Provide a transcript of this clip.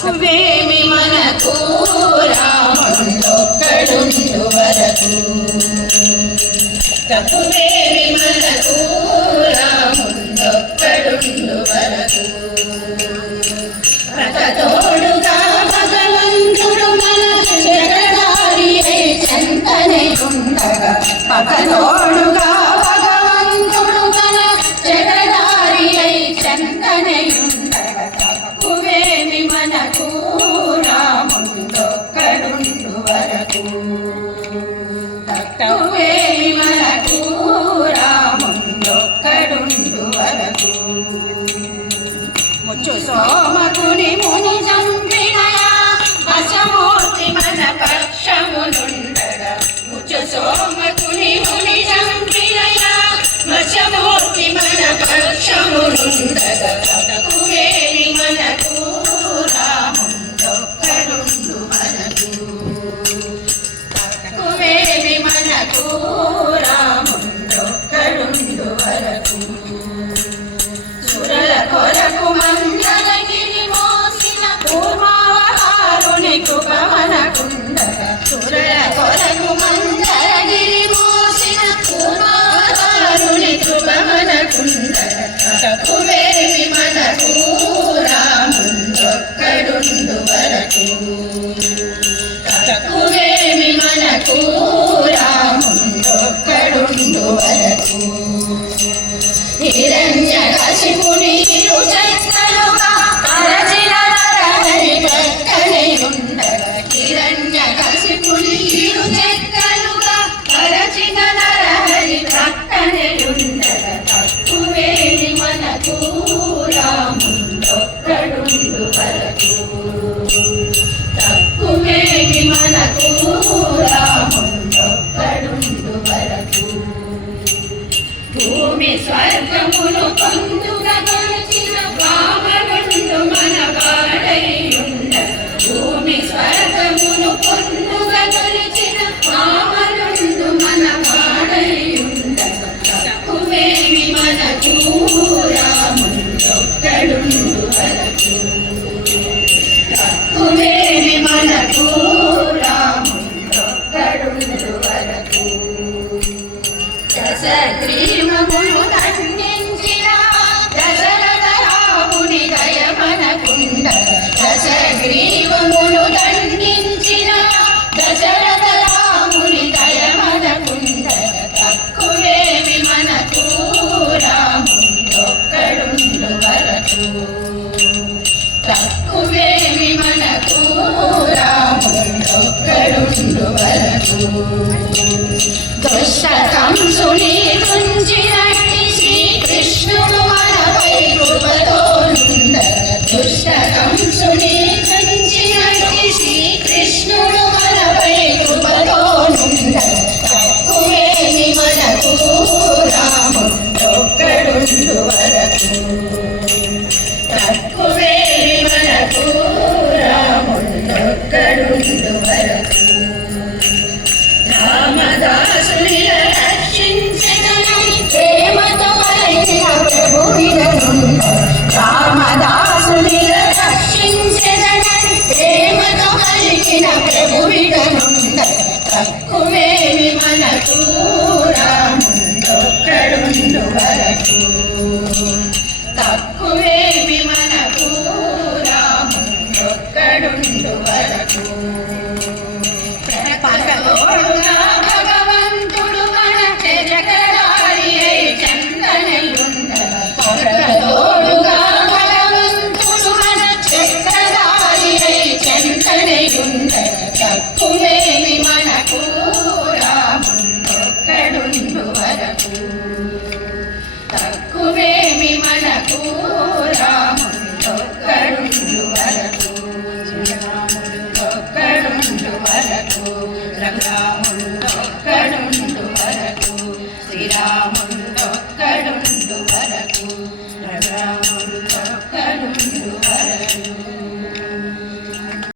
తక్కువేమి మనకు రాముడొక్కడుండు వరకు తక్కువేమి మనకు రాముడొక్కడుండు వరకు ప్రకతోడుగా భగవంతుడు మన జగదారి చెంతనే ఉండగా పకతోడుగా భగవంతుడు మన జగదారి చెంతనే ఉండగా తక్కువేమి మనకు రాముడొక్కడుండు వరకు తక్కువేమి మనకు రాముడొక్కడుండు వరకు ముచ్చు సోమకుని ముని చంపినయా వశమూర్తి మన పక్షములుండగా ముచ్చు సోమకుని ముని చంపినయా వశమూర్తి మన పక్షములుండగా తక్కువేమి మనకు రాముడొక్కడుండు వరకు తక్కువేమి మనకు రాముడొక్కడుండు వరకు సురల కొరకు మంగళగిరి మోసిన పూర్వావహారుని కృప మనకుండగా సురల కొరకు మంగళగిరి మోసిన పూర్వావహారుని కృప మనకుండగా తక్కువేమి మనకు రాముడొక్కడుండు వరకు తక్కువేమి మనకు రాముడొక్కడుండు వరకు హిరణ్యకశిపుని ఇరుచెక్కలుగా పరచిన నరహరి ప్రక్కనే ఉండగా హిరణ్యకశిపుని ఇరుచెక్కలుగా పరచిన నరహరి ప్రక్కనే ఉండగా తక్కువేమి మనకు రాముడొక్కడుండు వరకు తక్కువేమి మనకు రాముడొక్కడుండు వరకు భూమి స్వర్గమును పొందుగా కొలిచిన వామనుండు మన వాడైయుండగా భూమి స్వర్గమును పొందుగా కొలిచిన వామనుండు మన వాడైయుండగా తక్కువేమి మనకు రాముడొక్కడుండు వరకు తక్కువేమి మనకు రాముడొక్కడుండు వరకు దశగ్రీవమును దండించిన దశరథ రాముని దయ మనకుండగా దశగ్రీవమును దండించిన దశరథ రాముని దయ మనకుండగా తక్కువేమి మనకు రాముడొక్కడుండు వరకు తక్కువేమి మనకు రాముడొక్కడుండు వరకు దుష్టకంసుని తుంచినట్టి శ్రీకృష్ణుడు మనపై కృపతోనుండగా దుష్టకంసుని తుంచినట్టి శ్రీకృష్ణుడు మనపై కృపతోనుండగా తక్కువేమి మనకు రాముడొక్కడుండు వరకు తక్కువేమి మనకు రాముడొక్కడుండు వరకు రామదాసుని రక్షించగలని ప్రేమతో అలిచిన ప్రభువిడనుండగా రామదాసుని రక్షించగలని ప్రేమతో అలిచిన ప్రభువిడనుండగా తక్కువేమి మనకు రాముడొక్కడుండు వరకు